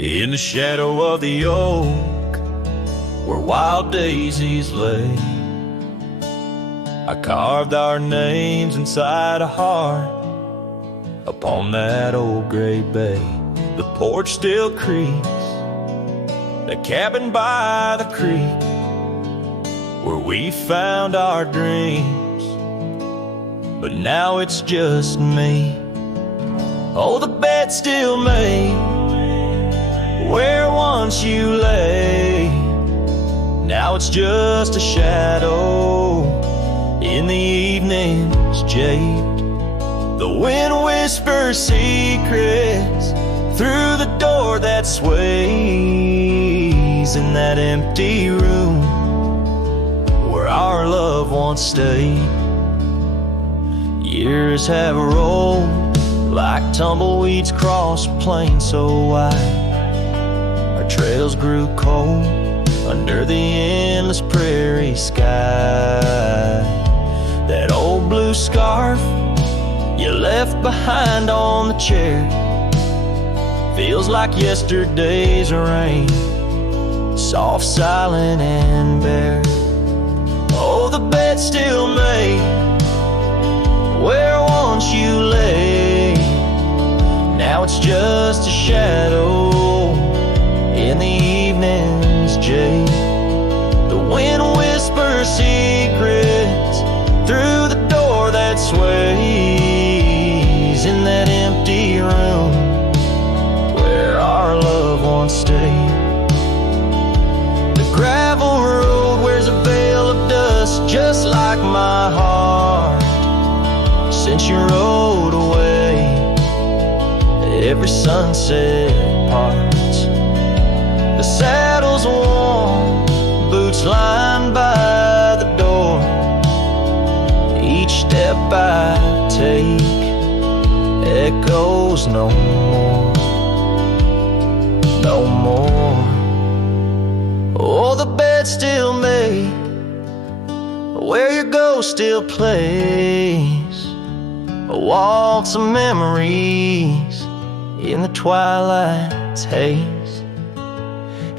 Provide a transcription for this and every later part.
In the shadow of the oak, where wild daisies lay, I carved our names inside a heart upon that old gray bay. The porch still creaks, the cabin by the creek, where we found our dreams, but now it's just me. Oh, the bed's still made where once you lay. Now it's just a shadow in the evening's jade. The wind whispers secrets through the door that sways in that empty room where our love once stayed. Years have rolled like tumbleweeds across a plain so wide. Our trails grew cold under the endless prairie sky. That old blue scarf you left behind on the chair feels like yesterday's rain, soft, silent, and bare. Oh, the bed's still made where once you lay. Now it's just a shadow in the evening's jade. The wind whispers secrets through the door that sways in that empty room where our love once stayed. The gravel road wears a veil of dust just like my heart since you rode away. Every sunset parts, the saddle's warm, boots lined by the door. Each step I take echoes no more, no more. Oh, the bed's still made where your ghost still plays a waltz of memories in the twilight's haze.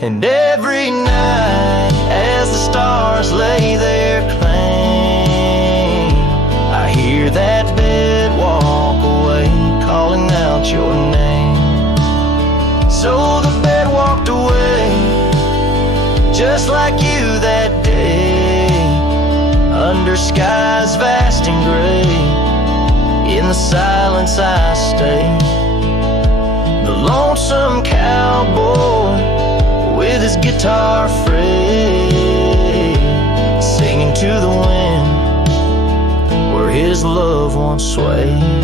And every night as the stars lay their claim, I hear that bed walk away calling out your name. So the bed walked away just like you that day, under skies vast and gray. In the silence I stay, the lonesome cowboy with his guitar frayed, singing to the wind where his love once swayed.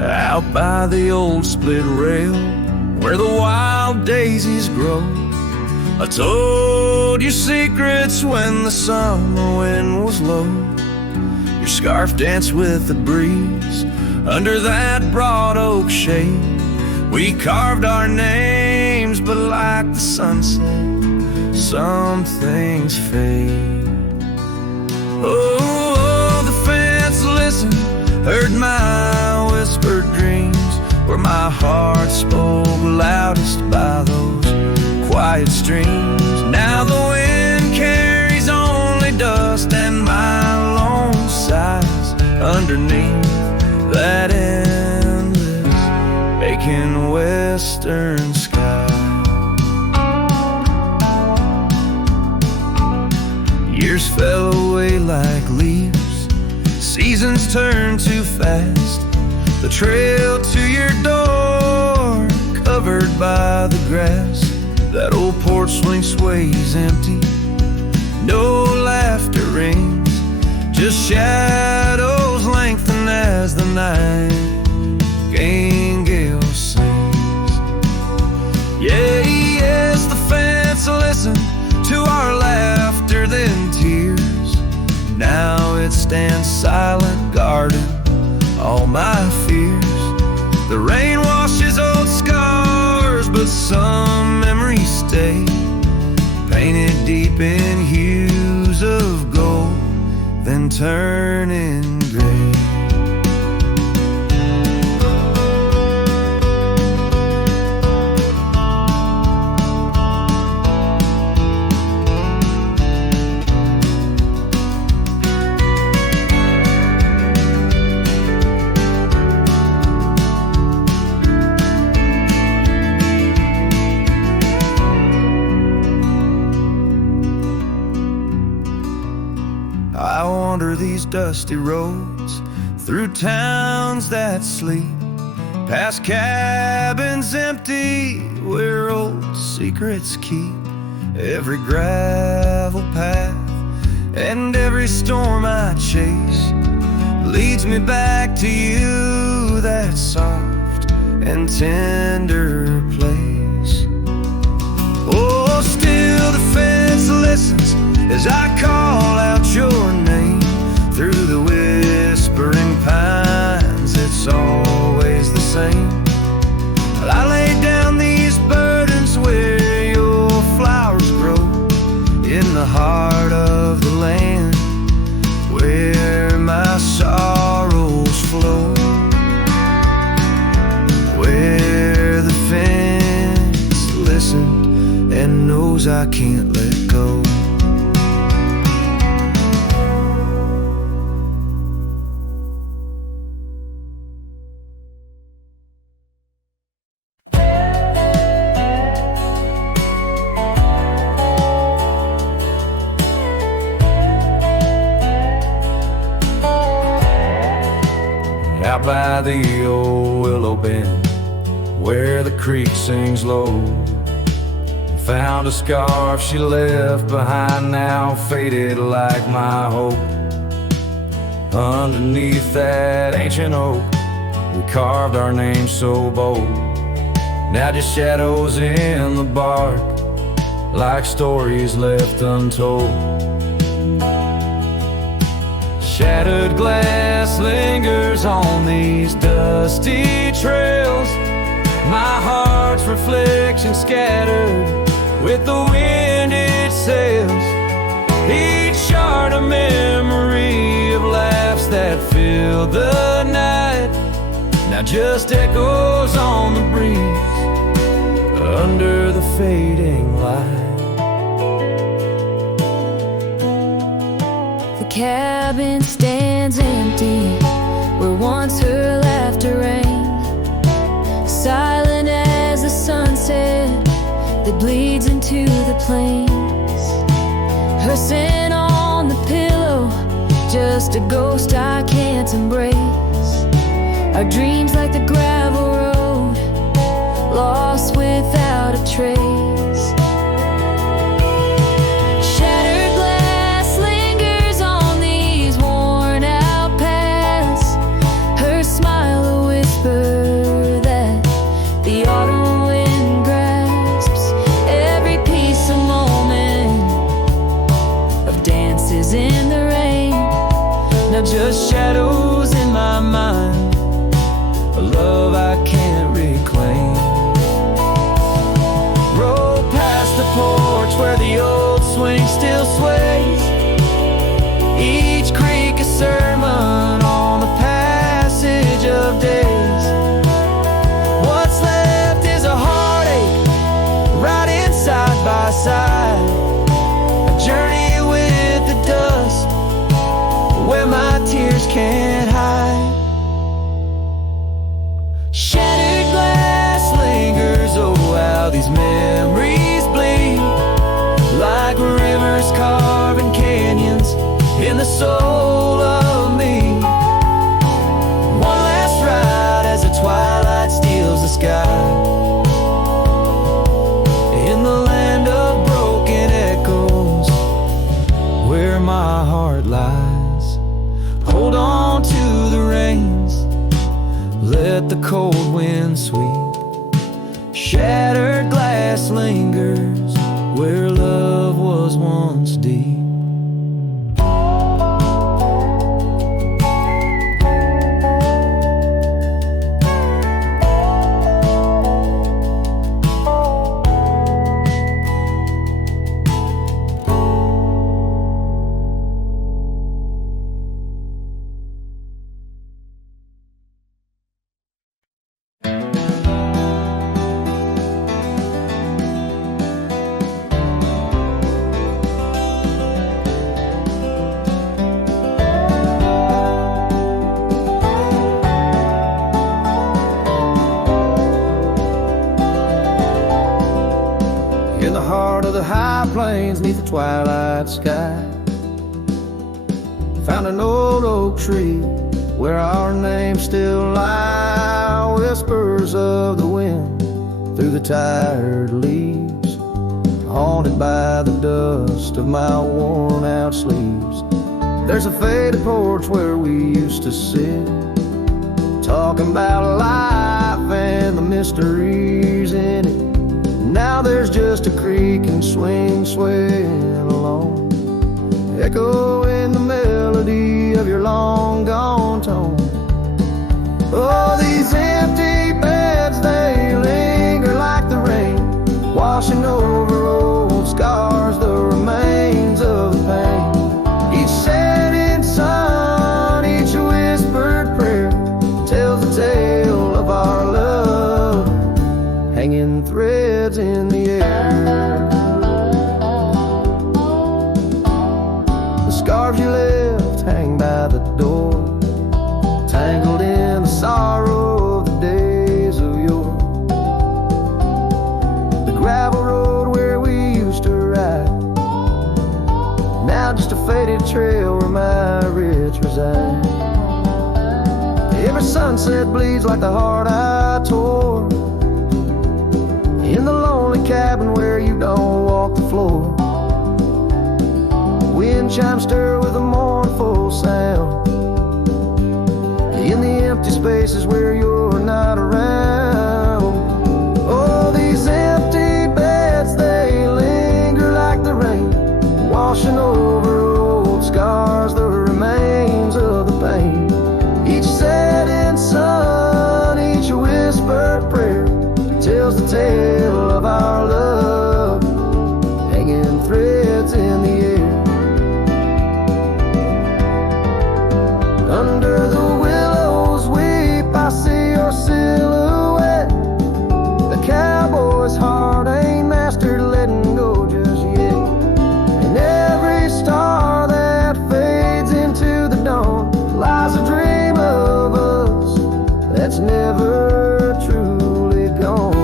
Out by the old split rail where the wild daisies grow, I told you secrets when the summer wind was low. Your scarf danced with the breeze under that broad oak shade. We carved our names, but like the sunset, some things fade. Oh, the fence listened, heard my whispered dreams, where my heart spoke loudest by those quiet streams. Now the wind carries only dust and my lone sighs underneath that endless aching western sky. Years fell away like leaves, seasons turn too fast. The trail to your door covered by the grass. That old porch swing sways empty, no laughter rings, just shadows lengthen as the nightingale sings. Yeah, yes, the fence listened to our laughter then tears. Now it stands silent, guarding all my fears. The rain washes old scars, but some memories stay, painted deep in hues of gold, then turning gray. I wander these dusty roads through towns that sleep, past cabins empty where old secrets keep. Every gravel path and every storm I chase leads me back to you, that soft and tender place. Oh, still the fence listens as I call out your name through the whispering pines. It's always the same. I lay down these burdens where your flowers grow, in the heart of the land where my sorrows flow, where the fence listened and knows I can't let go. Out by the old willow bend where the creek sings low, found a scarf she left behind, now faded like my hope. Underneath that ancient oak we carved our names so bold, now just shadows in the bark like stories left untold. Shattered glass lingers on these dusty trails, my heart's reflection scattered with the wind it sails. Each shard a memory of laughs that filled the night, now just echoes on the breeze under the fading light. The cabin stands empty where once her laughter rang, silent as the sunset that bleeds into the plains. Her scent on the pillow, just a ghost I can't embrace. Our dreams like the gravel road, lost without a trace. Just shadows in my mind, a love I can't reclaim. Roll past the porch where the old swing still sways, each creek a sermon on the passage of days. What's left is a heartache, riding side by side, a journey with the dust where my tears can't hide. Shattered glass lingers, oh how these memories bleed, like rivers carving canyons in the soul of me. One last ride as the twilight steals the sky, in the land of broken echoes where my heart lies. Hold on to the reins, let the cold wind sweep. Shattered glass lingers where love was once deep. beneath the twilight sky. Found an old oak tree where our names still lie. Whispers of the wind through the tired leaves, haunted by the dust of my worn out sleeves. There's a faded porch where we used to sit, talking about life and the mysteries in it. Now there's just a creaking swing swaying along, echoing the melody of your long gone tone. Oh, these empty beds, they linger like the rain, washing over old scars, the remains of the pain. Each setting sun, each whispered prayer tells the tale of our love, hanging threads in the air. The scarves you left hang by the door, tangled in the sorrow of the days of yore. The gravel road where we used to ride, now just a faded trail where my rich reside. Every sunset bleeds like the heart I tore, in the lonely cabin where you don't walk the floor. Wind chimes stir with a mournful sound, in the empty spaces where you're not around. Oh, these empty beds, they linger like the rain, washing over old scars, the remains of the pain. Each setting sun, each whispered prayer tells the tale of our love, hanging threads in the air. Under the willows weep, I see your silhouette. The cowboy's heart ain't mastered letting go just yet. And every star that fades into the dawn lies a dream of us that's never truly gone.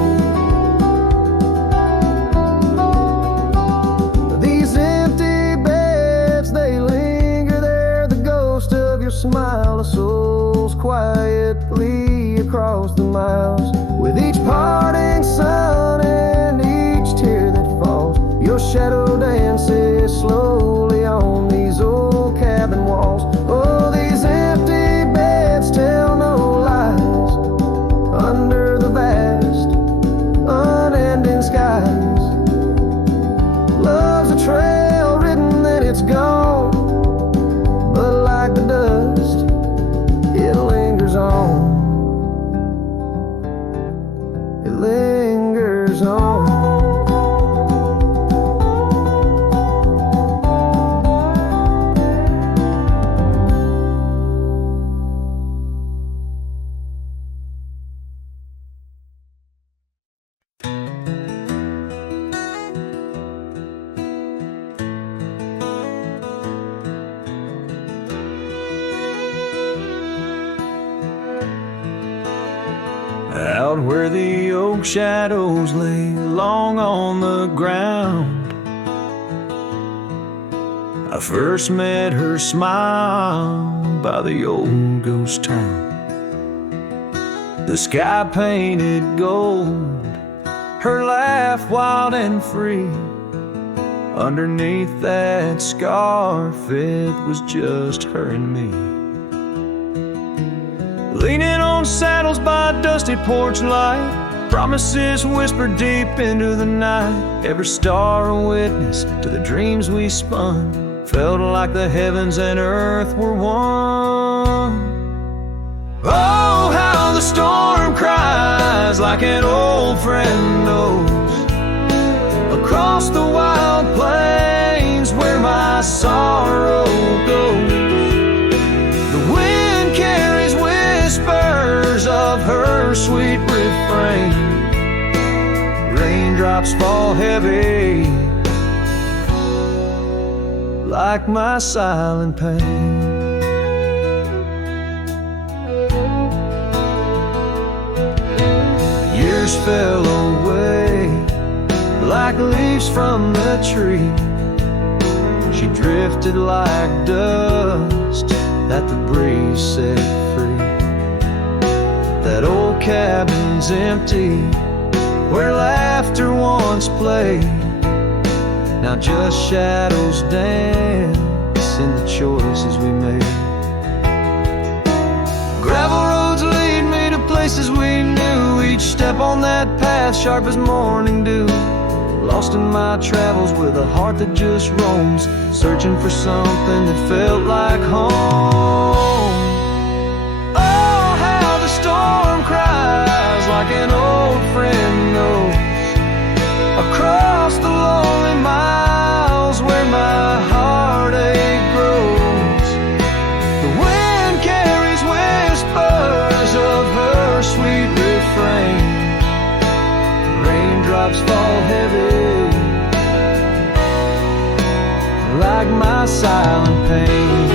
These empty beds, they linger there, the ghost of your smile, a soul's quietly across the miles. With each parting sun and each tear that falls, your shadow dances slowly on these old cabin walls. Oh, these empty beds tell no lies under the vast, unending skies. Love's a trail written, then it's gone, but like the dust, it lingers on. It lingers on. Out where the oak shadows lay long on the ground, I first met her smile by the old ghost town. The sky painted gold, her laugh wild and free. Underneath that scarf, it was just her and me. Leaning on saddles by a dusty porch light, promises whispered deep into the night. Every star a witness to the dreams we spun, felt like the heavens and earth were one. Oh, how the storm cries like an old friend knows, across the wild plains where my sorrow goes. The wind carries whispers of her sweet refrain. Raindrops fall heavy like my silent pain. Years fell away like leaves from the tree. She drifted like dust that the breeze set free. That old cabin's empty, where laughter once played. Now just shadows dance in the choices we made. Gravel roads lead me to places we knew, each step on that path sharp as morning dew. Lost in my travels with a heart that just roams, searching for something that felt like home. Oh, how the storm cries like an old friend knows, across the lonely miles where my heartache grows. The wind carries whispers of her sweet refrain. Raindrops fall heavy like my silent pain.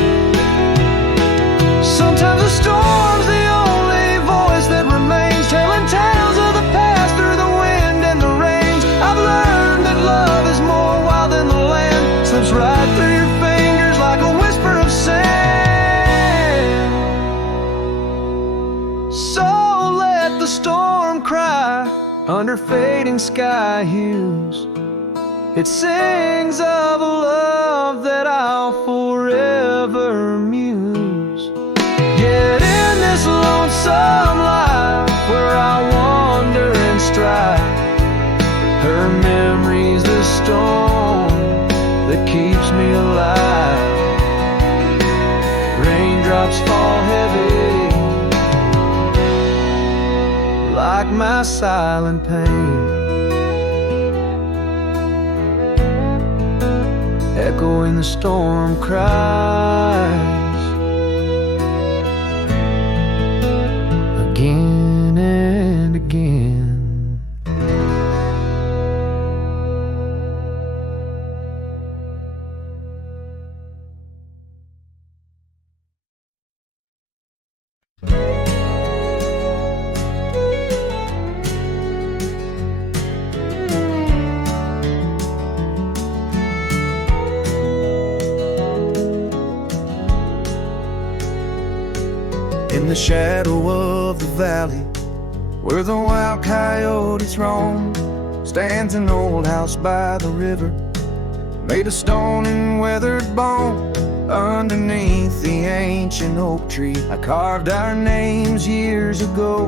Sometimes a storm's the only voice that remains, telling tales of the past through the wind and the rains. I've learned that love is more wild than the land, slips right through your fingers like a whisper of sand. So let the storm cry under fading sky hues. It sings of a love that I'll forever muse. Yet in this lonesome life where I wander and strive, her memory's the storm that keeps me alive. Raindrops fall heavy like my silent pain, echoing the storm cries again and again. In the shadow of the valley, where the wild coyotes roam, stands an old house by the river, made of stone and weathered bone. Underneath the ancient oak tree, I carved our names years ago,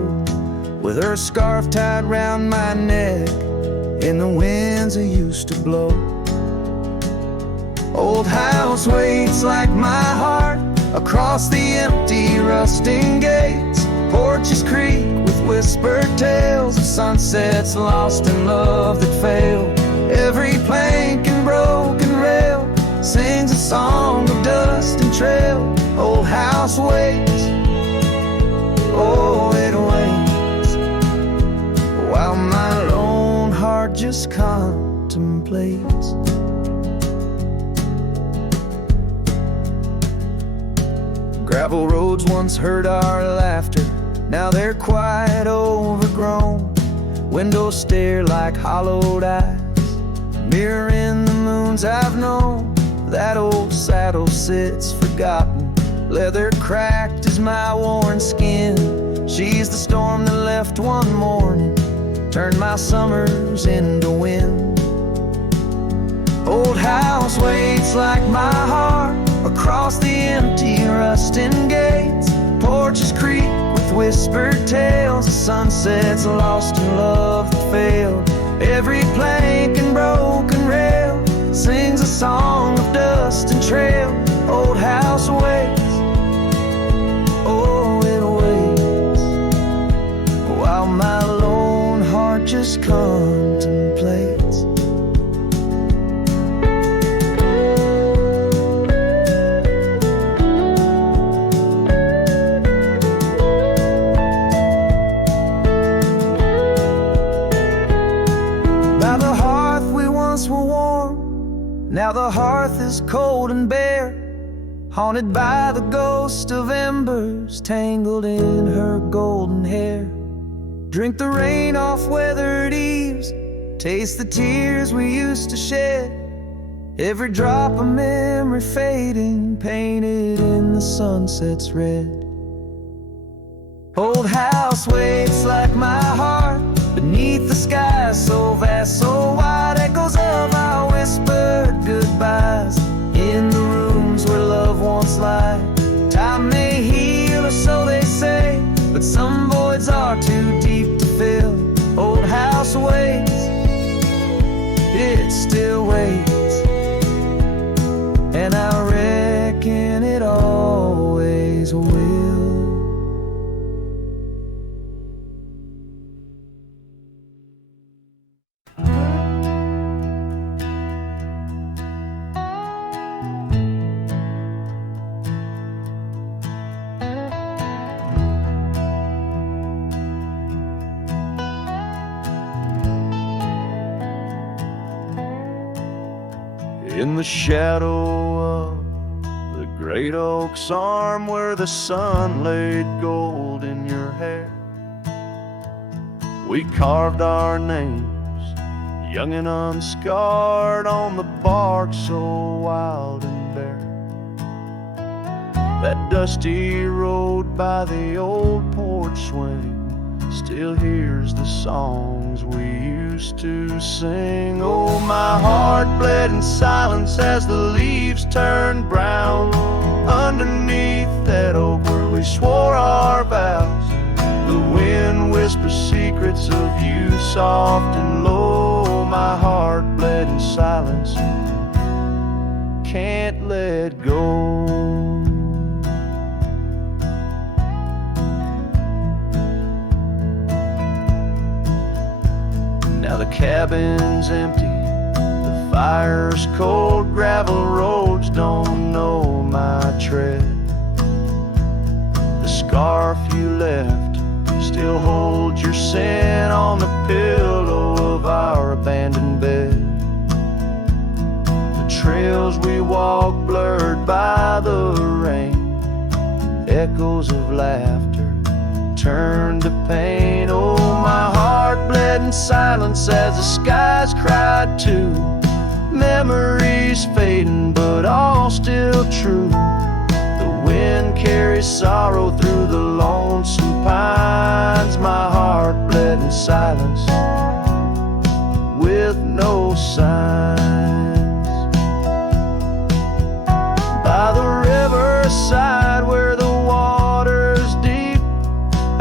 with her scarf tied round my neck in the winds that used to blow. Old house waits like my heart across the empty rusting gates. Porches creak with whispered tales of sunsets lost in love that failed. Every plank and broken rail sings a song of dust and trail. Old house waits, oh it waits, while my lone heart just contemplates. Gravel roads once heard our laughter, now they're quite overgrown. Windows stare like hollowed eyes, mirroring the moons I've known. That old saddle sits forgotten, leather cracked as my worn skin. She's the storm that left one morning, turned my summers into wind. Old house waits like my heart across the empty rusting gates. Porches creak with whispered tales of sunsets lost in love that failed. Every plank and broken rail sings a song of dust and trail. Old house waits, oh it waits, while my lone heart just contemplates. Now the hearth is cold and bare, haunted by the ghost of embers tangled in her golden hair. Drink the rain off weathered eaves, taste the tears we used to shed. Every drop of memory fading, painted in the sunset's red. Old house waits like my heart beneath the sky so vast, so wide. Echoes of our whispered goodbyes in the rooms where love once lied. Time may heal, or so they say, but some voids are too deep to fill. Old house waits, it still waits, and I reckon it always will. In the shadow of the great oak's arm, where the sun laid gold in your hair, we carved our names, young and unscarred, on the bark so wild and bare. That dusty road by the old porch swing still hears the songs we used to sing. Oh, my heart bled in silence as the leaves turned brown underneath that oak where we swore our vows. The wind whispers secrets of you soft and low. My heart bled in silence, can't let go. Now the cabin's empty, the fire's cold, gravel roads don't know my tread. The scarf you left still holds your scent on the pillow of our abandoned bed. The trails we walk blurred by the rain, echoes of laughter turned to pain. Oh, my heart bled in silence as the skies cried too. Memories fading, but all still true. The wind carries sorrow through the lonesome pines. My heart bled in silence with no signs. By the riverside where the water's deep,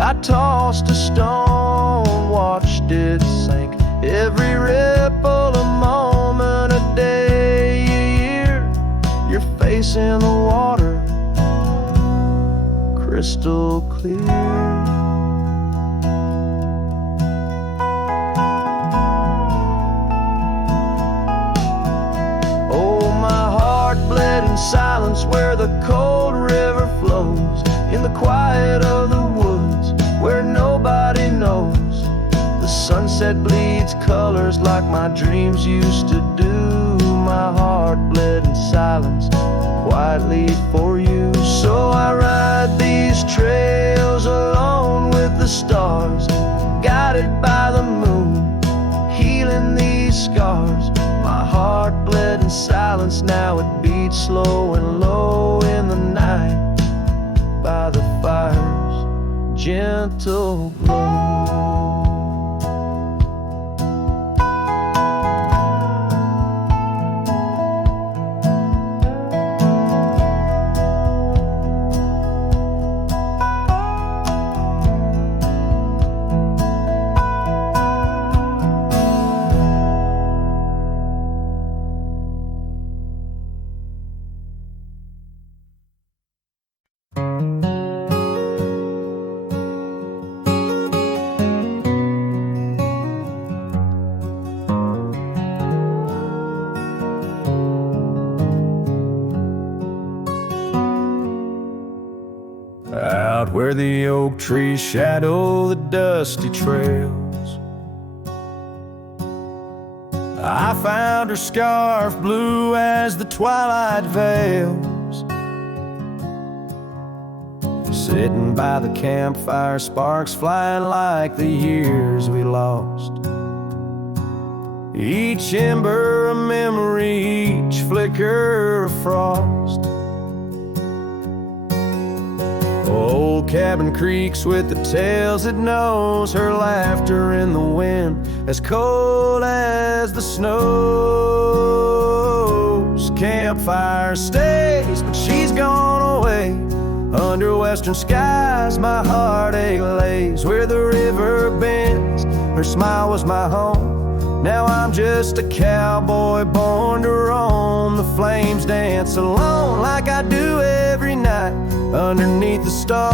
I tossed a stone, watched it sink. Every ripple a moment, a day, a year. Your face in the water, crystal clear. Oh, my heart bled in silence where the cold river flows, in the quiet of the woods where nobody knows. The sunset bleeds colors like my dreams used to do. My heart bled in silence quietly for you. So I ride these trails alone with the stars, guided by the moon, healing these scars. My heart bled in silence, now it beats slow and low in the night by the fire's gentle glow. Out where the oak trees shadow the dusty trails, I found her scarf blue as the twilight veils. Sitting by the campfire, sparks flying like the years we lost. Each ember a memory, each flicker of frost. Old cabin creaks with the tales it knows, her laughter in the wind, as cold as the snows. Campfire stays, but she's gone away. Under western skies, my heartache lays. Where the river bends, her smile was my home. Now I'm just a cowboy born to roam. The flames dance alone like I do every night, underneath the stars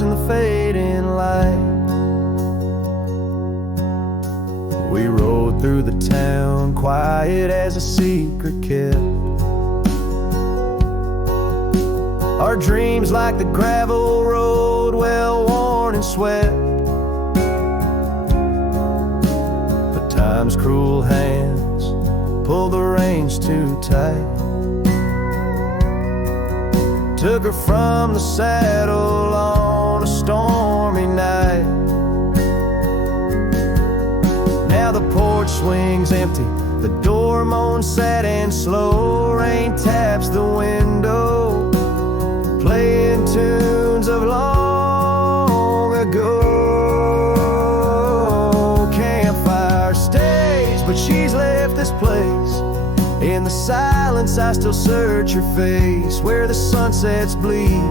and the fading light. We rode through the town, quiet as a secret kept. Our dreams like the gravel road, well worn and swept. But time's cruel hands pulled the reins too tight. Took her from the saddle on a stormy night. Now the porch swings empty, the door moans sad and slow. Rain taps the window, playing tunes of long ago. Campfire stays, but she's left this place. In the silence I still search her face. Where the sunsets bleed,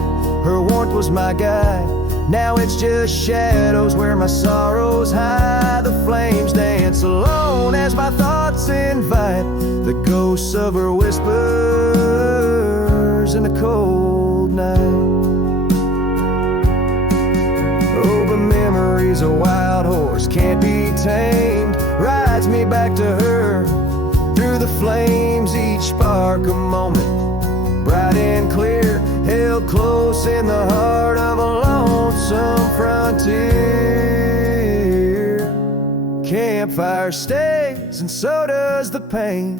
her warmth was my guide. Now it's just shadows where my sorrows hide. The flames dance alone as my thoughts invite the ghosts of her whispers in the cold night. Oh, but memory's a wild horse, can't be tamed. Rides me back to her through the flames, each spark a moment, bright and clear, held close in the heart of a lonesome frontier. Campfire stays, and so does the pain.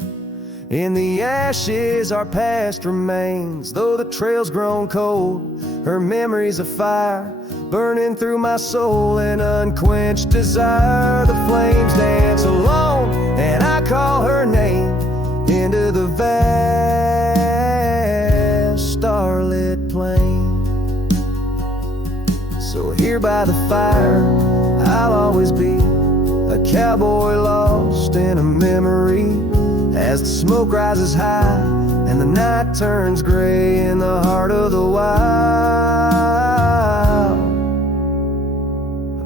In the ashes our past remains. Though the trail's grown cold, her memory's a fire, burning through my soul in unquenched desire. The flames dance alone, and I call her name into the vast starlit plain. So here by the fire I'll always be, a cowboy lost in a memory. As the smoke rises high and the night turns gray in the heart of the wild,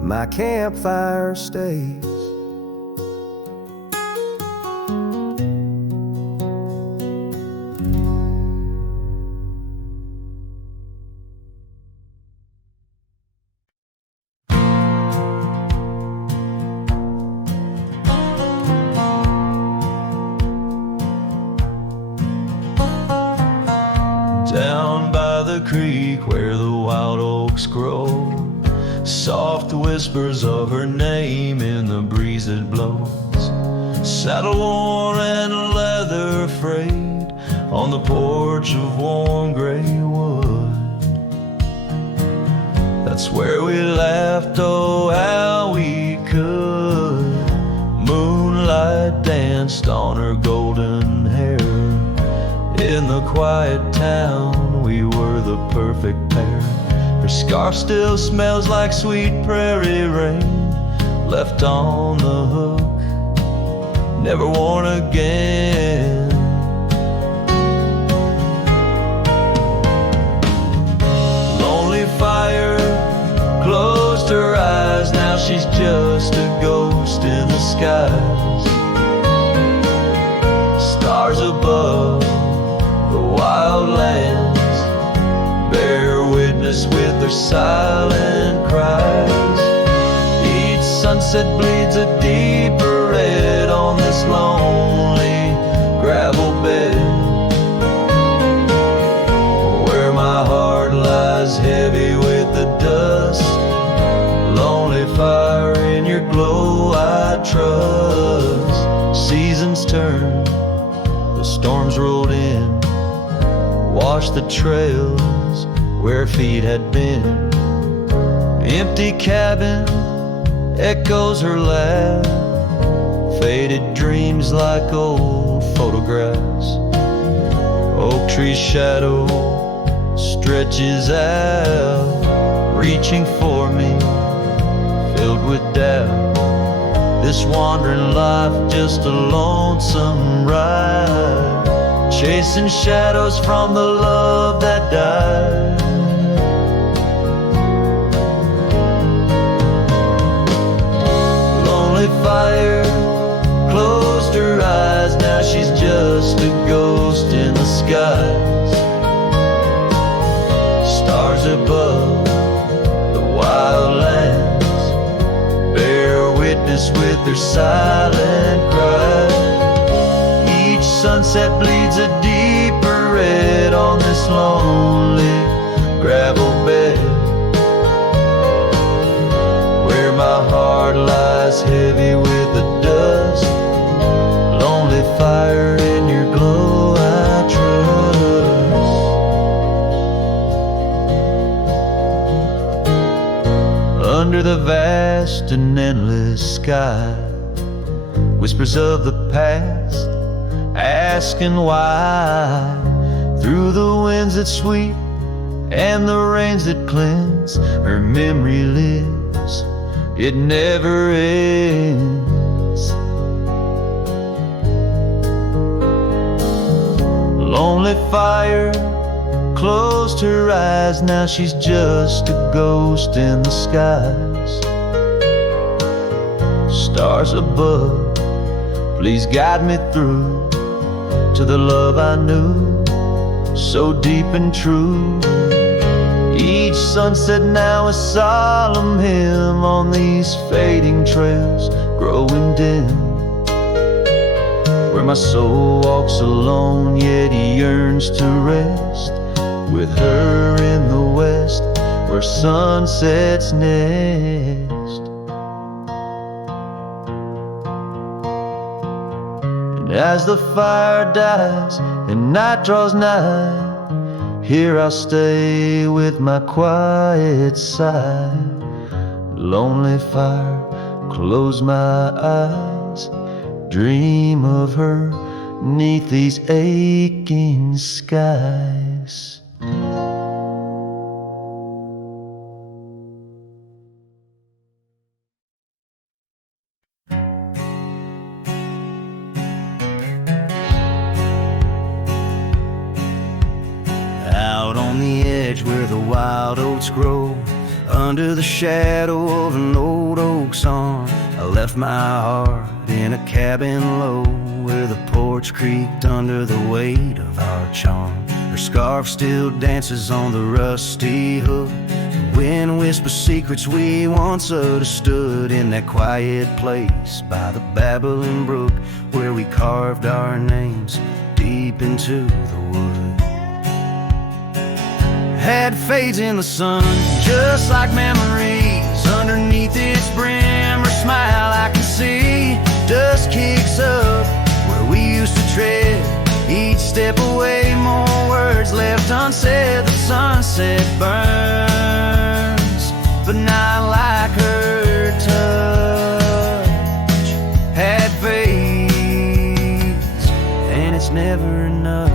my campfire stays. Down by the creek where the wild oaks grow, soft whispers of her name in the breeze that blows. Saddle worn and leather frayed on the porch of warm gray wood. That's where we laughed, oh how we could. Moonlight danced on her golden hair. In the quiet town, we were the perfect pair. Her scarf still smells like sweet prairie rain, left on the hook, never worn again. Lonely fire closed her eyes, now she's just a ghost in the skies. Stars above the wild lands bear witness with their silent cries. Each sunset bleeds a deeper red on this lonely gravel bed, where my heart lies heavy with the dust. Lonely fire, in your glow I trust. Seasons turn, the storms rolled in, washed the trails where feet had been. Empty cabin echoes her laugh, faded dreams like old photographs. Oak tree shadow stretches out, reaching for me, filled with doubt. This wandering life, just a lonesome ride, chasing shadows from the love that died. Lonely fire closed her eyes, now she's just a ghost in the skies. Stars above the wild lands bear witness with their silent cry. Each sunset bleeds a deeper red on this lonely gravel bed, where my heart lies heavy with the dust. Lonely fire, in your glow I trust. Under the vast and endless sky, whispers of the past, asking why. Through the winds that sweep and the rains that cleanse, her memory lives, it never ends. Lonely fire closed her eyes, now she's just a ghost in the skies. Stars above, please guide me through to the love I knew, so deep and true. Each sunset now a solemn hymn on these fading trails growing dim, where my soul walks alone yet yearns to rest, with her in the west where sunsets nest. And as the fire dies and night draws nigh, here I'll stay with my quiet sigh. Lonely fire, close my eyes, dream of her 'neath these aching skies. Out on the edge where the wild oats grow, under the shadow of an old oak's arm, I left my heart in a cabin low, where the porch creaked under the weight of our charm. Her scarf still dances on the rusty hook. The wind whispers secrets we once understood, in that quiet place by the babbling brook, where we carved our names deep into the wood. Had fades in the sun, just like memories. Underneath its brim, her smile I can see. Dust kicks up where we used to tread. Each step away, more words left unsaid. The sunset burns, but not like her touch. Had fades, and it's never enough.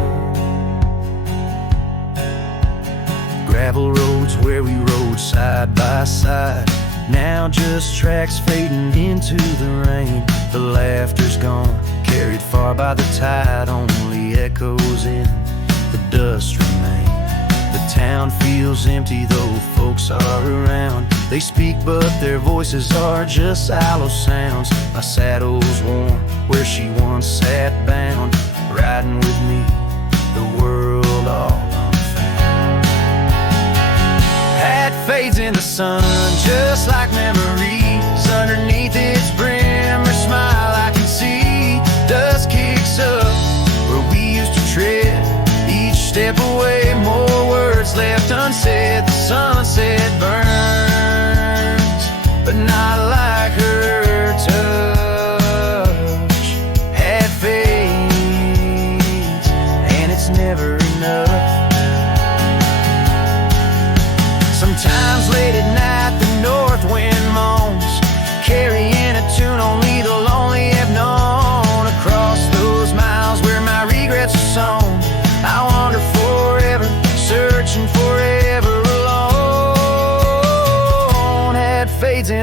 Gravel roads where we rode side by side, now just tracks fading into the rain. The laughter's gone, carried far by the tide, only echoes in the dust remain. The town feels empty though folks are around. They speak but their voices are just hollow sounds. My saddle's warm where she once sat bound, riding with me the world all unfound. Had fades in the sun, just like memories. Underneath its brim, her smile I can see. Dust kicks up where we used to tread. Each step away, more words left unsaid. The sunset burns, but not like her touch. Had fades, and it's never enough. Sometimes late at night the north wind moans, carrying a tune only the lonely have known.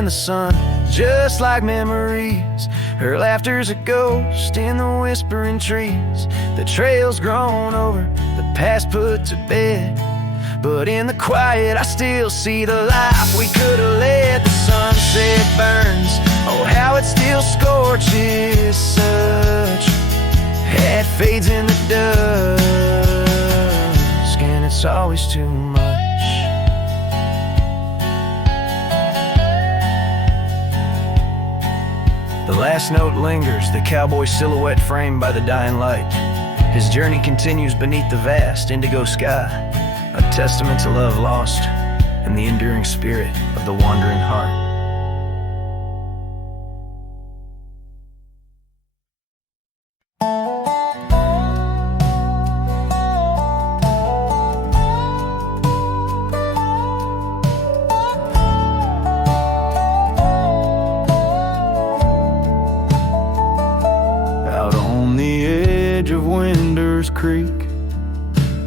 in the sun, just like memories. Her laughter's a ghost in the whispering trees. The trail's grown over, the past put to bed. But in the quiet I still see the life we could have led. The sunset burns, oh how it still scorches such. It fades in the dusk, and it's always too much. The last note lingers, the cowboy silhouette framed by the dying light. His journey continues beneath the vast indigo sky, a testament to love lost and the enduring spirit of the wandering heart. Creek,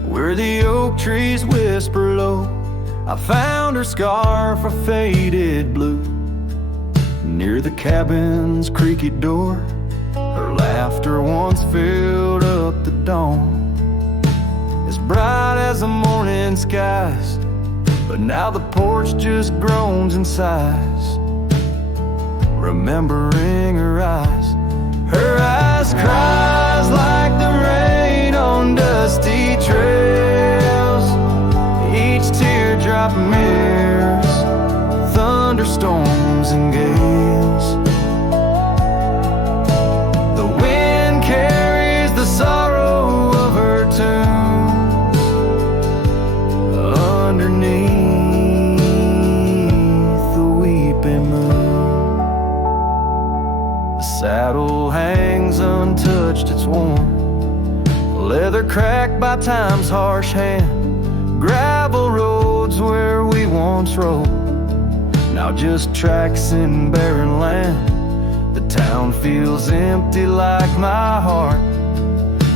where the oak trees whisper low, I found her scarf a faded blue. Near the cabin's creaky door, her laughter once filled up the dawn, as bright as the morning skies. But now the porch just groans and sighs, remembering her eyes. Her eyes cries like the rain on dusty trails. Each teardrop mirrors thunderstorms and gales. The wind carries the sorrow of her tunes underneath the weeping moon. The saddle hangs untouched, it's warm, leather cracked by time's harsh hand. Gravel roads where we once rode, now just tracks in barren land. The town feels empty like my heart,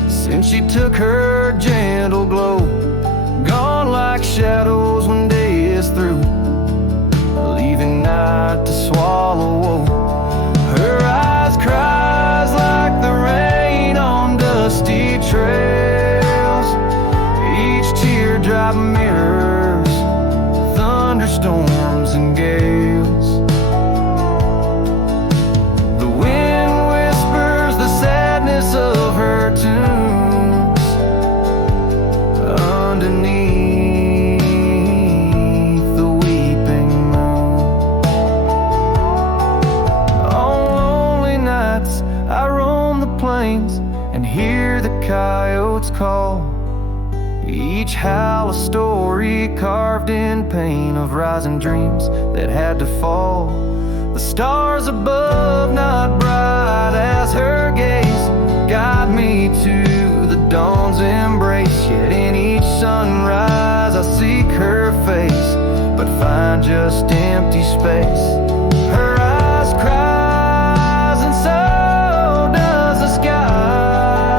since she took her gentle glow. Gone like shadows when day is through, leaving night to swallow woe. Her eyes cries like the rain on dusty trails. Each teardrop mirrors thunderstorms and gales. The wind whispers the sadness of her tunes underneath the weeping moon. On lonely nights I roam the plains and hear the coyotes call. Each howl a story carved in pain of rising dreams that had to fall. The stars above, not bright as her gaze, guide me to the dawn's embrace. Yet in each sunrise I seek her face, but find just empty space. Her eyes cries and so does the sky,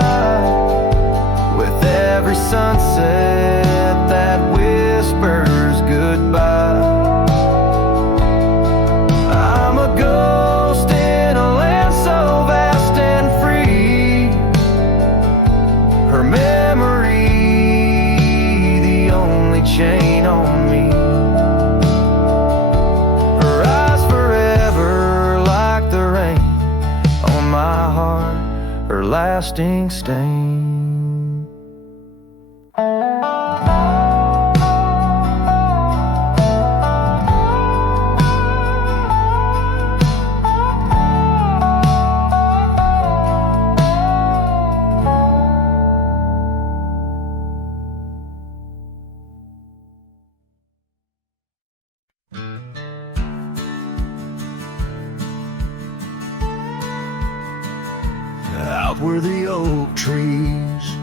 with every sunset that whispers goodbye. I'm a ghost in a land so vast and free, her memory the only chain on me. Her eyes forever like the rain on my heart, her lasting stain. Out where the oak trees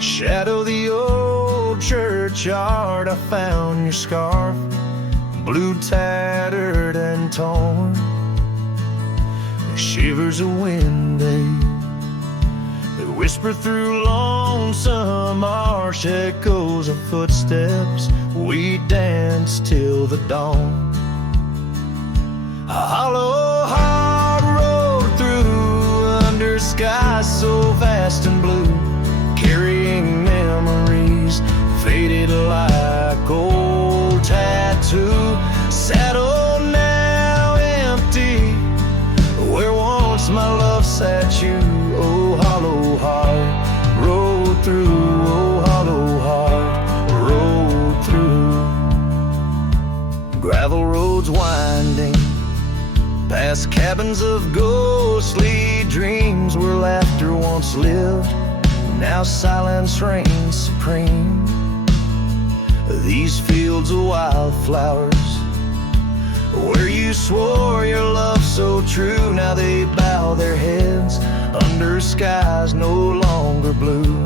shadow the old churchyard, I found your scarf, blue, tattered and torn. The shivers of wind that whisper through lonesome marsh, echoes of footsteps. We danced till the dawn. A hollow heart rode through under skies so vast and blue, carrying memories faded like old tattoo. Saddle now empty, where once my love sat you. Oh, hollow heart rode through. Oh, hollow heart rode through. Gravel roads winding past cabins of ghostly dreams, where laughter once lived, now silence reigns supreme. These fields of wildflowers, where you swore your love so true, now they bow their heads under skies no longer blue.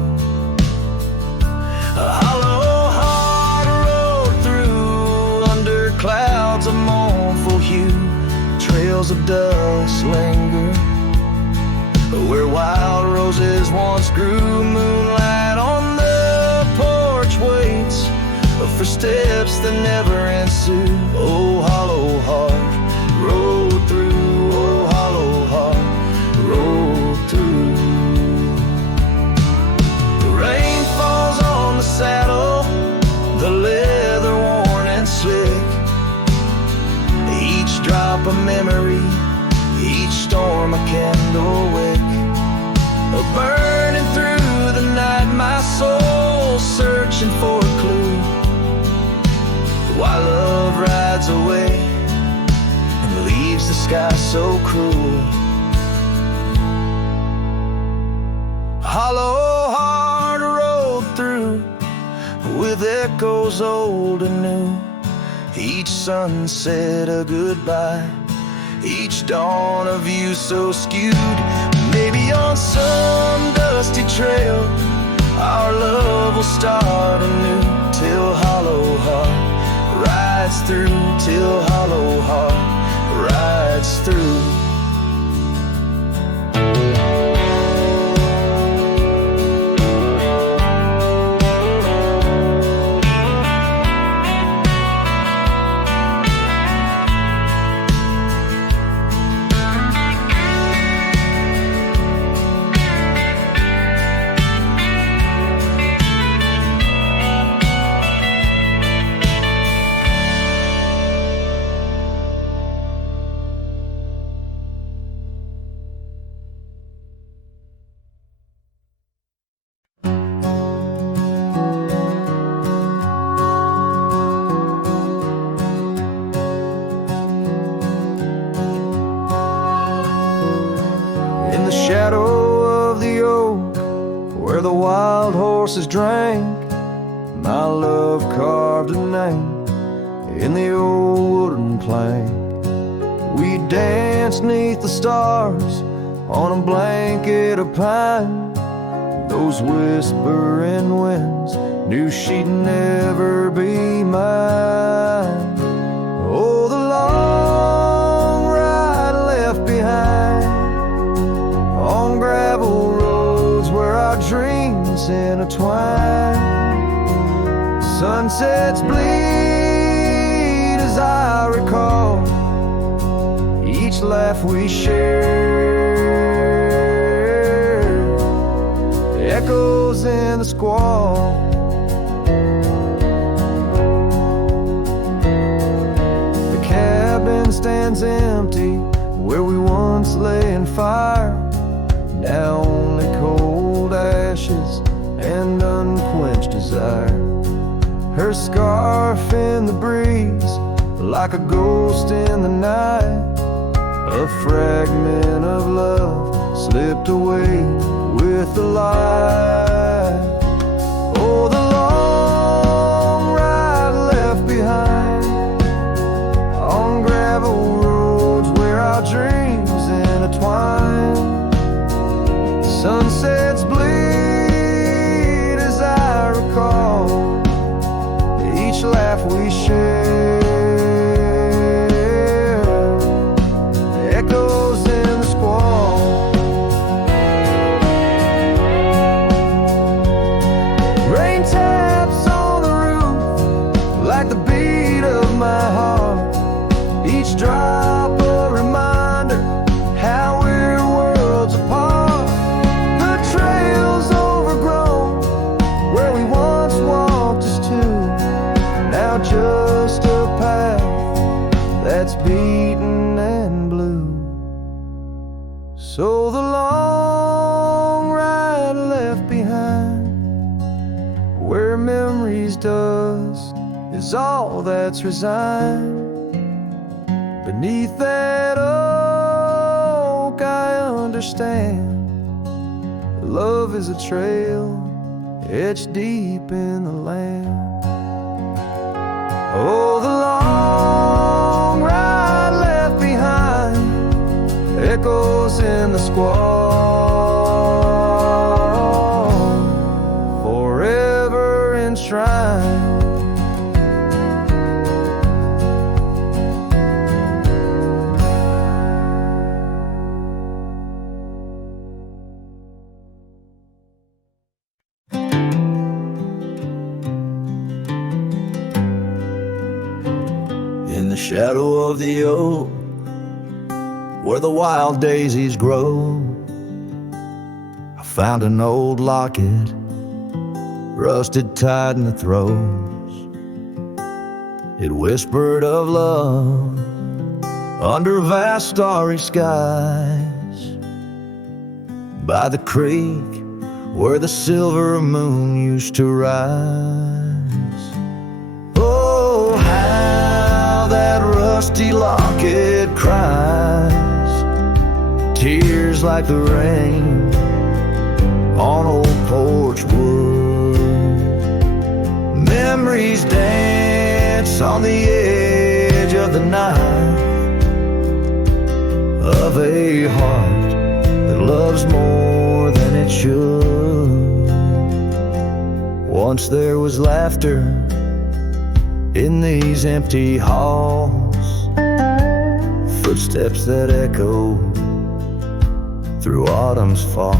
A hollow heart rode through under clouds of mournful hue. Trails of dust linger where wild roses once grew. Moonlight on the porch waits for steps that never ensue. Oh, hollow heart rode through. Oh, hollow heart rode through. The rain falls on the saddle, the leather worn and slick. Each drop a memory, each storm a candle wick. Burning through the night, my soul searching for a clue, while love rides away and leaves the sky so cruel. Hollow heart rode through with echoes old and new. Each sunset a goodbye, each dawn a view so skewed. Maybe on some dusty trail our love will start anew, till hollow heart rides through, till hollow heart rides through. Horses drank, my love carved a name in the old wooden plank. We danced neath the stars on a blanket of pine. Those whispering winds knew she'd never be mine. Oh, the long ride left behind on gravel roads where our dreams intertwine. Sunsets bleed as I recall each laugh we shared, echoes in the squall. The cabin stands empty where we once lay in fire, now only cold ashes and unquenched desire. Her scarf in the breeze, like a ghost in the night. A fragment of love slipped away with the light. Oh, the long ride left behind on gravel roads where our dreams intertwine. Sunsets bleed as I recall each laugh we share, echoes in the squall. Rain taps on the roof like the beat of my heart, each drop of beaten and blue. So the long ride left behind, where memory's dust is all that's resigned. Beneath that oak I understand, love is a trail etched deep in the land. Oh, the long ride left behind echoes in the squall, forever enshrined. In the shadow of the oak, where the wild daisies grow, I found an old locket, rusted tight in the throes. It whispered of love under vast starry skies, by the creek where the silver moon used to rise. Oh, how that rusty locket cries, tears like the rain on old porch wood. Memories dance on the edge of the night, of a heart that loves more than it should. Once there was laughter in these empty halls, footsteps that echo through autumn's fall.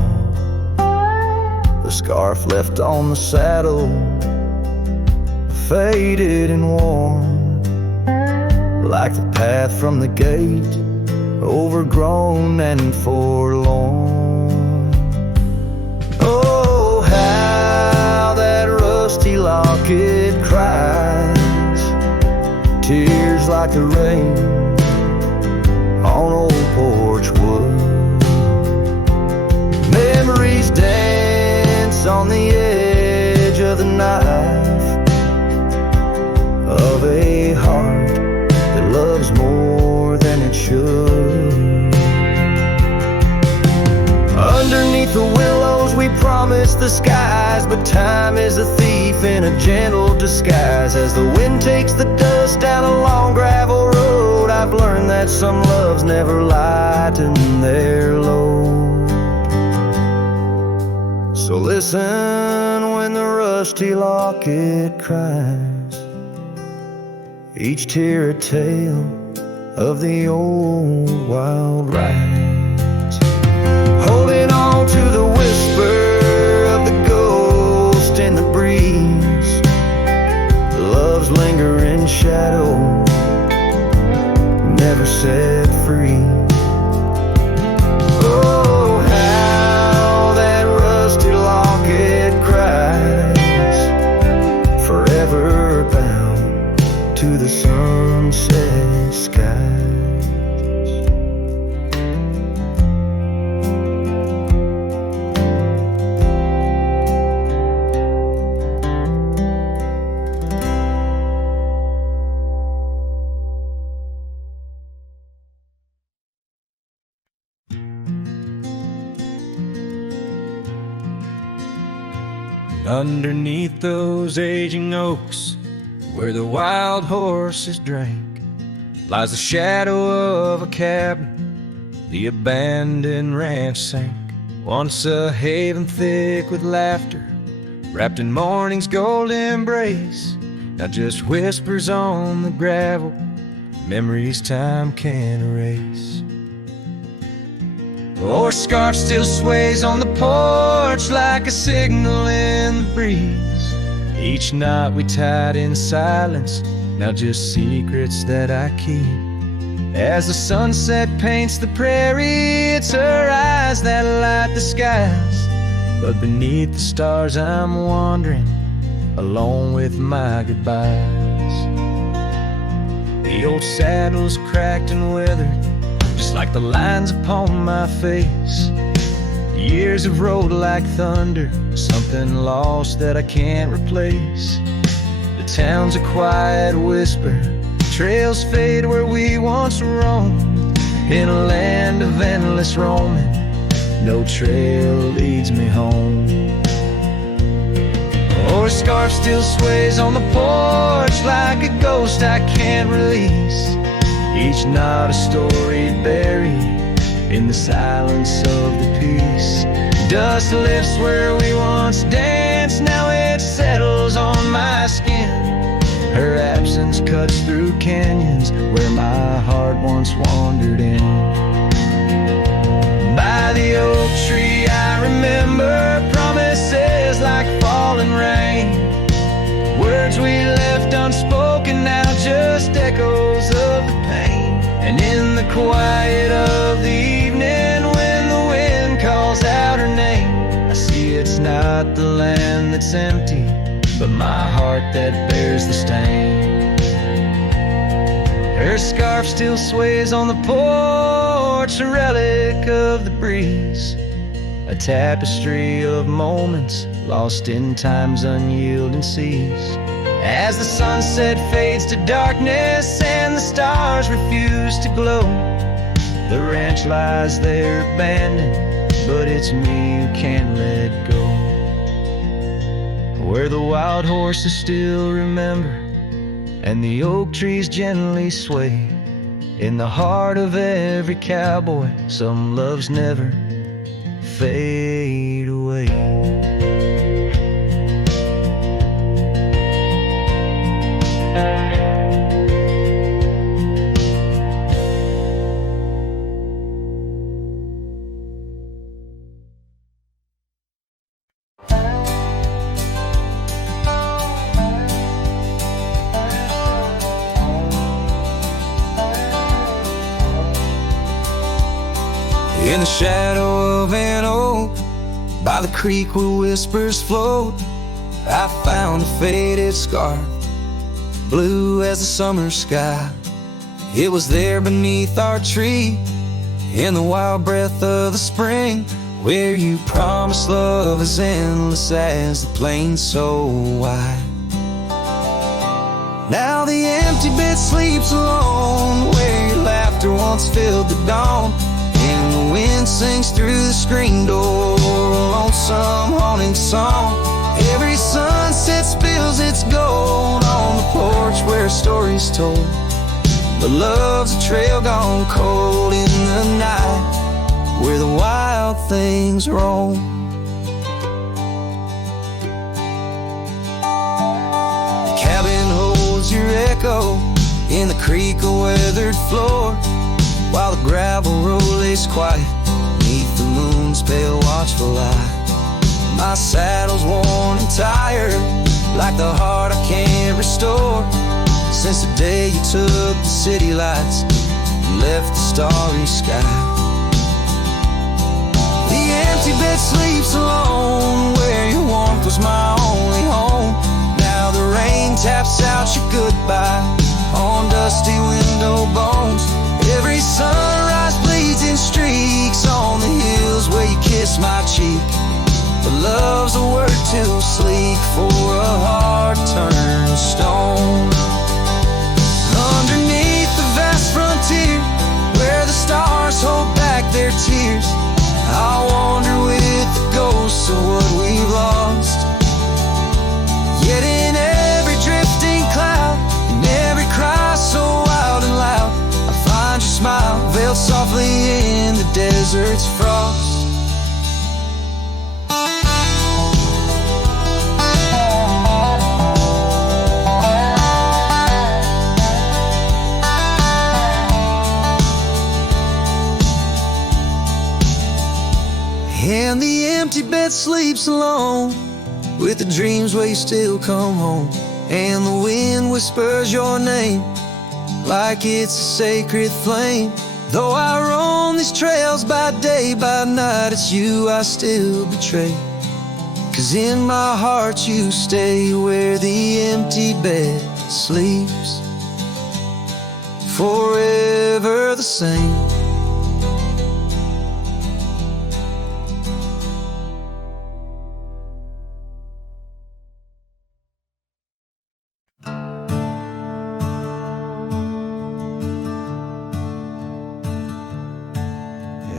The scarf left on the saddle, faded and worn, like the path from the gate, overgrown and forlorn. Oh, how that rusty locket cries, tears like the rain on old porch wood. Memories dance on the edge of the knife, of a heart that loves more than it should. Underneath the willows we promised the skies, but time is a thief in a gentle disguise. As the wind takes the dust down a long gravel road, I've learned that some loves never lighten their load. So listen when the rusty locket cries, each tear a tale of the old wild ride. Holding on to the whisper of the ghost in the breeze, love's lingering shadow never set free. Oh, how that rusty locket cries, forever bound to the sunset skies. Underneath those aging oaks, where the wild horses drank, lies the shadow of a cabin the abandoned ranch sank. Once a haven thick with laughter, wrapped in morning's golden embrace, now just whispers on the gravel, memories time can't erase. Or scarf still sways on the porch like a signal in the breeze. Each knot we tied in silence, now just secrets that I keep. As the sunset paints the prairie, it's her eyes that light the skies. But beneath the stars I'm wandering, alone with my goodbyes. The old saddle's cracked and weathered, just like the lines upon my face. Years have rolled like thunder, something lost that I can't replace. The town's a quiet whisper, trails fade where we once roamed. In a land of endless roaming, no trail leads me home. Or a scarf still sways on the porch like a ghost I can't release. Each knot a story buried in the silence of the peace. Dust lifts where we once danced, now it settles on my skin. Her absence cuts through canyons where my heart once wandered in. By the oak tree I remember promises like falling rain. Words we left unspoken, now just echoes of the pain. And in the quiet of the evening, when the wind calls out her name, I see it's not the land that's empty, but my heart that bears the stain. Her scarf still sways on the porch, a relic of the breeze, a tapestry of moments lost in time's unyielding seas. As the sunset fades to darkness and the stars refuse to glow, the ranch lies there abandoned, but it's me who can't let go. Where the wild horses still remember and the oak trees gently sway, in the heart of every cowboy some loves never fade away. In the shadow of an oak, by the creek where whispers float, I found a faded scarf, blue as the summer sky. It was there beneath our tree, in the wild breath of the spring, where you promised love as endless as the plain so wide. Now the empty bed sleeps alone, where your laughter once filled the dawn, and the wind sings through the screen door, a lonesome haunting song. Every sunset spills its gold on the porch where a story's told, but love's a trail gone cold in the night where the wild things roam. The cabin holds your echo in the creek a weathered floor, while the gravel road lays quiet neath the moon's pale watchful light. My saddle's worn and tired, like the heart I can't restore, since the day you took the city lights and left the starry sky. The empty bed sleeps alone, where your warmth was my only home. Now the rain taps out your goodbye on dusty window bones. Every sunrise bleeds in streaks on the hills where you kiss my cheek, but love's a word too sleek for a heart turned stone. Underneath the vast frontier, where the stars hold back their tears, I'll wander with the ghosts of what we've lost. Yet in every drifting cloud, in every cry so wild and loud, I find your smile veiled softly in the desert's frost. And the empty bed sleeps alone, with the dreams where you still come home, and the wind whispers your name like it's a sacred flame. Though I roam these trails by day, by night, it's you I still betray, 'cause in my heart you stay where the empty bed sleeps. forever the same.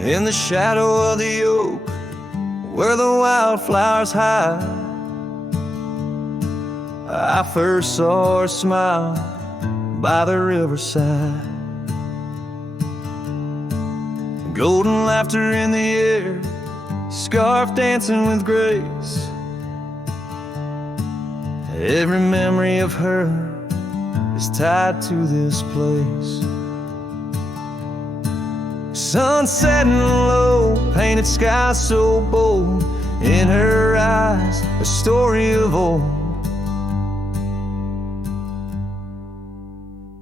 In the shadow of the oak, where the wildflowers hide, I first saw her smile by the riverside. Golden laughter in the air, scarf dancing with grace. Every memory of her is tied to this place. Sun setting low, painted sky so bold, in her eyes a story of old.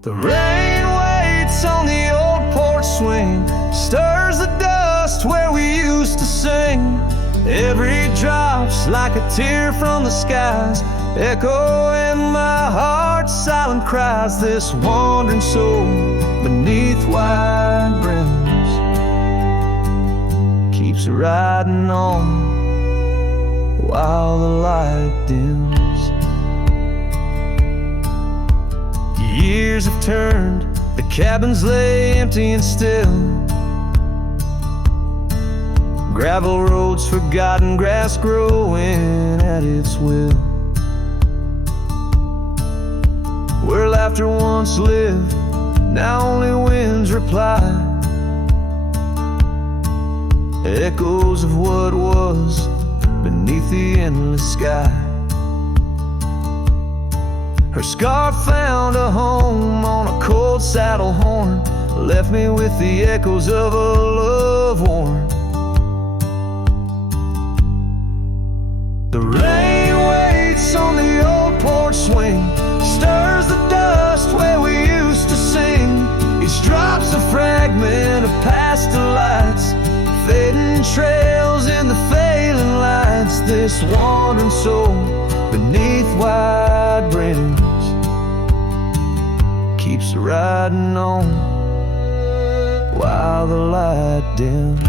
The rain waits on the old porch swing, stirs the dust where we used to sing. Every drop's like a tear from the skies, echo in my heart's silent cries. This wandering soul beneath wide brims keeps riding on while the light dims. Years have turned, the cabins lay empty and still. Gravel roads forgotten, grass growing at its will. Where laughter once lived, now only winds reply. Echoes of what was beneath the endless sky. Her scarf found a home on a cold saddle horn, left me with the echoes of a love worn. The rain waits on the old porch swing, stirs the dust where we used to sing. Each drop's a fragment of past delights, fading trails in the failing lights. This wandering soul beneath wide brims keeps riding on while the light dims.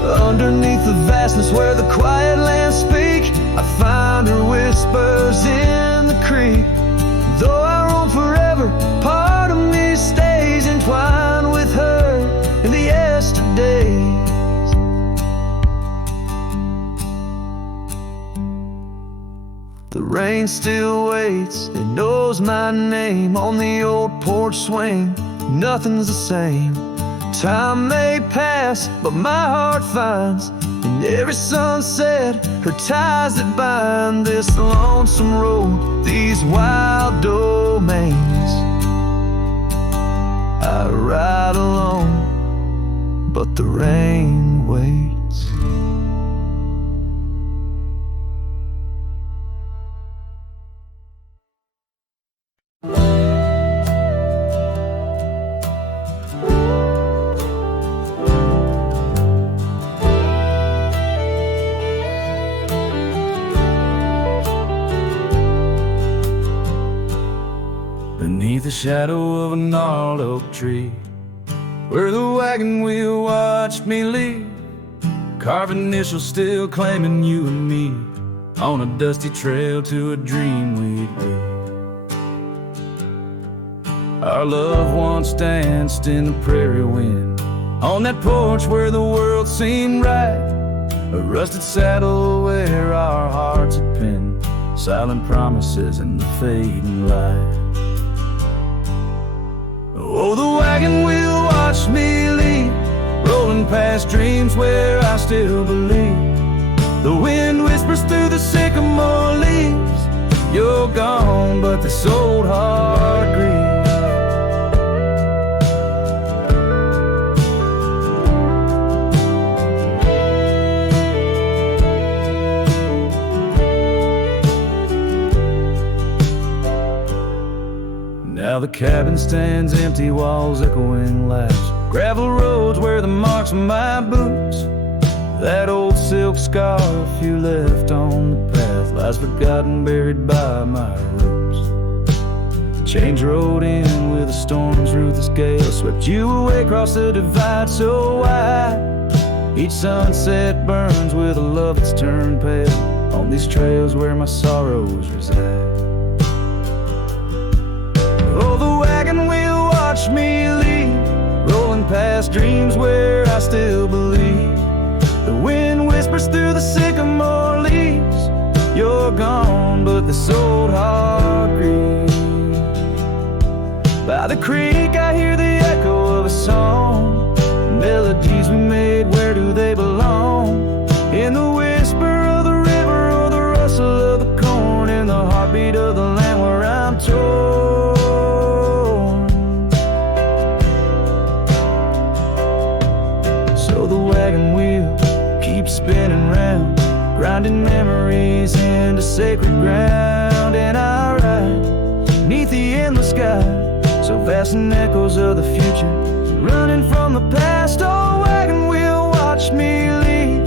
Underneath the vastness where the quiet lands speak, I find her whispers in the creek. Though I roam forever, part of me stays entwined with her in the yesterdays. The rain still waits, it knows my name on the old porch swing. Nothing's the same. Time may pass, but my heart finds in every sunset her ties that bind this lonesome road, these wild domains. I ride alone, but the rain waits. Beneath the shadow of a gnarled oak tree, where the wagon wheel watched me leave, carved initials still claiming you and me, on a dusty trail to a dream we'd be. Our love once danced in the prairie wind, on that porch where the world seemed right, a rusted saddle where our hearts had pinned silent promises in the fading light. Oh, the wagon wheel watched me leave, rolling past dreams where I still believe. The wind whispers through the sycamore leaves, you're gone, but this old heart grieves. Now the cabin stands empty, walls echoing laughs, gravel roads where the marks of my boots. That old silk scarf you left on the path lies forgotten, buried by my roots. Change rode in with a storm's ruthless gale, swept you away across the divide so wide. Each sunset burns with a love that's turned pale on these trails where my sorrows reside. Oh, the wagon wheel watched me leave, rolling past dreams where I still believe. The wind whispers through the sycamore leaves, you're gone, but this old heart grieves. By the creek I hear the echo of a song. Melodies we made, where do they belong? In the whisper of the river or the rustle of the corn, in the heartbeat of the land where I'm torn. So the wagon wheel keeps spinning round, grinding memories into sacred ground. And I ride 'neath the endless sky, so vast in echoes of the future, running from the past. Oh, wagon wheel, watch me leave,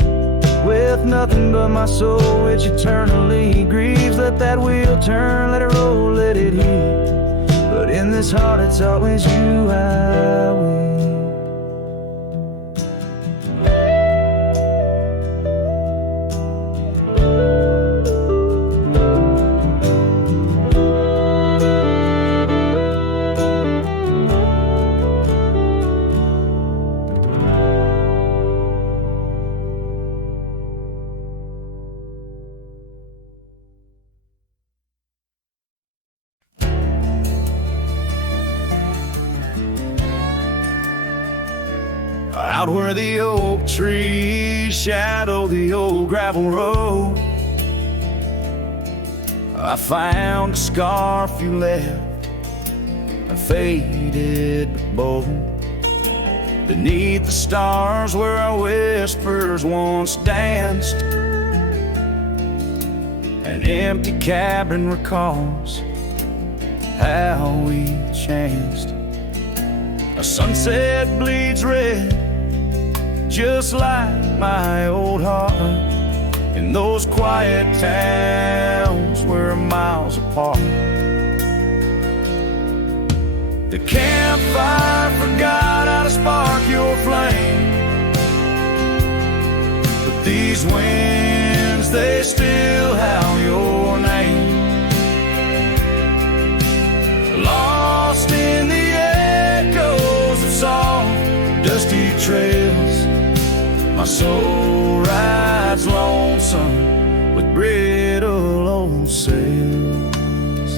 with nothing but my soul which eternally grieves. Let that wheel turn, let it roll, let it heal, but in this heart it's always you I will. Out where the oak trees shadow the old gravel road, I found a scarf you left, a faded but bold. Beneath the stars where our whispers once danced, an empty cabin recalls how we chanced. A sunset bleeds red, just like my old heart, in those quiet towns we're miles apart. The campfire forgot how to spark your flame, but these winds, they still howl your name. Lost in the echoes of soft, dusty trails, my soul rides lonesome with brittle old sails.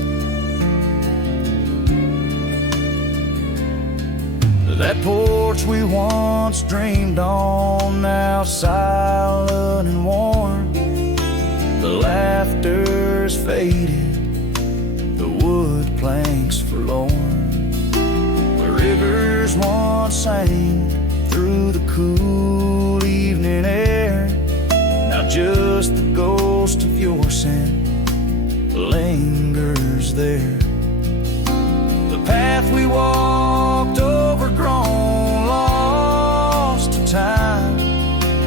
That porch we once dreamed on, now silent and warm. The laughter's faded, the wood planks forlorn. Where rivers once sang through the cool evening air, now just the ghost of your scent lingers there. The path we walked overgrown, lost to time,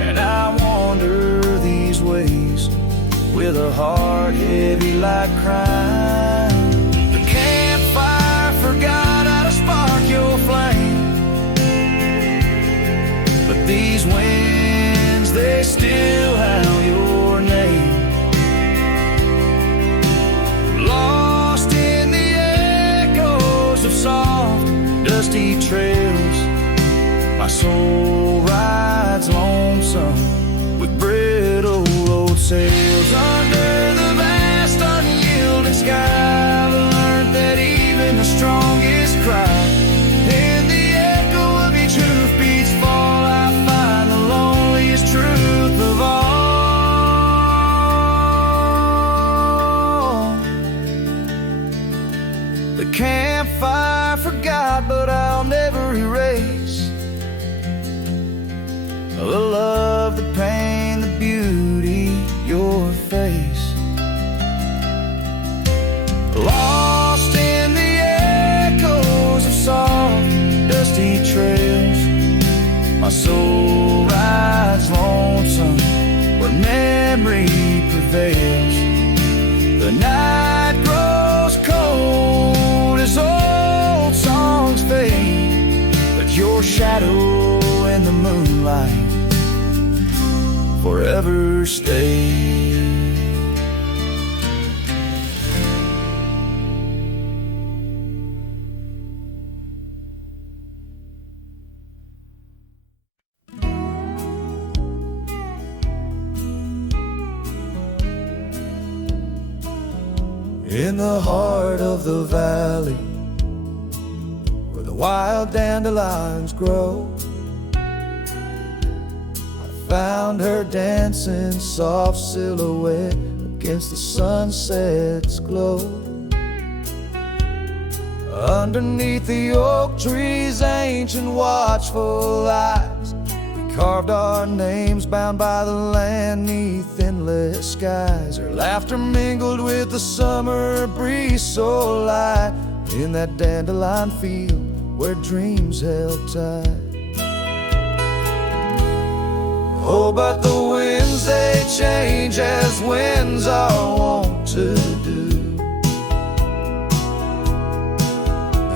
and I wander these ways with a heart heavy like crime. The campfire forgot how to spark your flame, but these winds, they still howl your name. Lost in the echoes of soft, dusty trails, my soul rides lonesome with brittle old sails. Under the vast unyielding sky, I've learned that even the strongest cry, in the echo of each hoofbeat's fall, I find the loneliest truth of all. The campfire forgot, but I'll never erase the love, the pain, the beauty, your face. Lost in the echoes of soft, dusty trails, my soul rides lonesome where memory prevails. The night grows cold as shadow in the moonlight forever stay. In the heart of the valley, where the wild dandelions grow, I found her dancing soft silhouette against the sunset's glow. Underneath the oak tree's ancient watchful eyes, we carved our names bound by the land 'neath endless skies. Her laughter mingled with the summer breeze so light in that dandelion field where dreams held tight. Oh, but the winds, they change as winds are wont to do,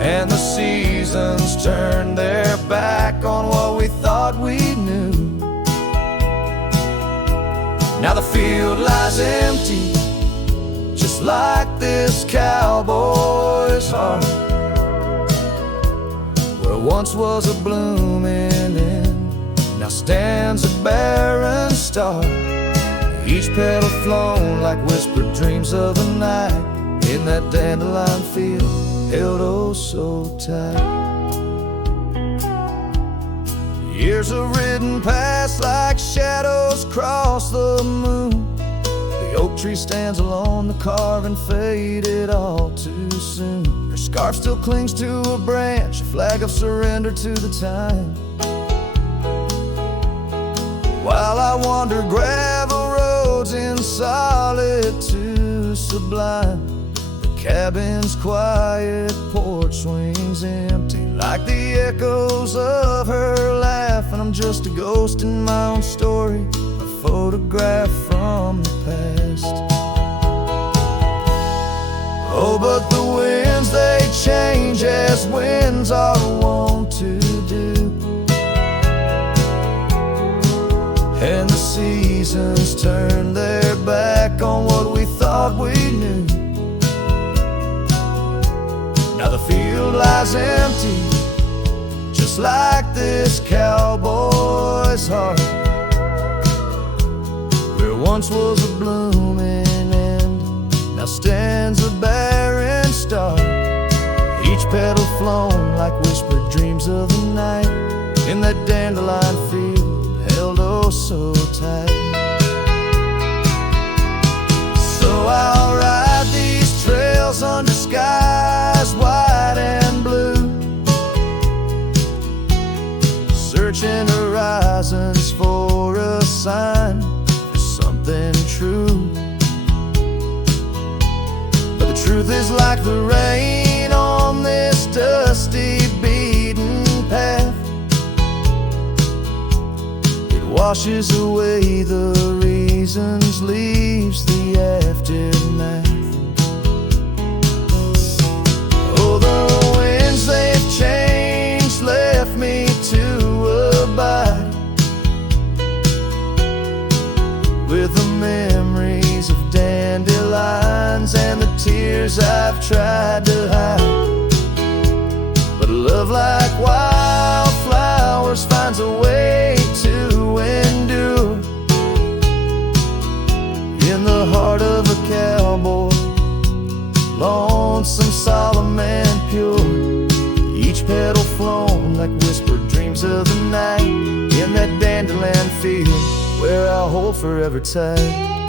and the seasons turn their back on what we thought we knew. Now the field lies empty, just like this cowboy's heart, where once was a blooming inn, now stands a barren star. Each petal flown like whispered dreams of the night in that dandelion field held oh so tight. Years have ridden past like shadows cross the moon. The oak tree stands alone, the carving faded all too soon. Her scarf still clings to a branch, a flag of surrender to the time. While I wander gravel roads in solitude sublime, the cabin's quiet porch swings empty like the echoes of her laugh, and I'm just a ghost in my own story, a photograph from the past. Oh, but the winds, they change as winds are wont to do, and the seasons turn their back on what we thought we knew. Now the field lies empty, just like this cowboy's heart, where once was a blooming end, now stands a barren star. Each petal flown like whispered dreams of the night in that dandelion field held oh so tight. So I'll ride these trails under skies white and blue, searching horizons for a sign for something true. But the truth is like the rain on this dusty beaten path, it washes away the reasons, leaves the aftermath. Oh, the winds, they've changed, left me to abide with the memories of dandelions and the tears I've tried to hide. But love like wildflowers finds a way to endure in the heart of a cowboy, lonesome, solemn and pure. Each petal flown like whispered dreams of the night in that dandelion field where I'll hold forever tight.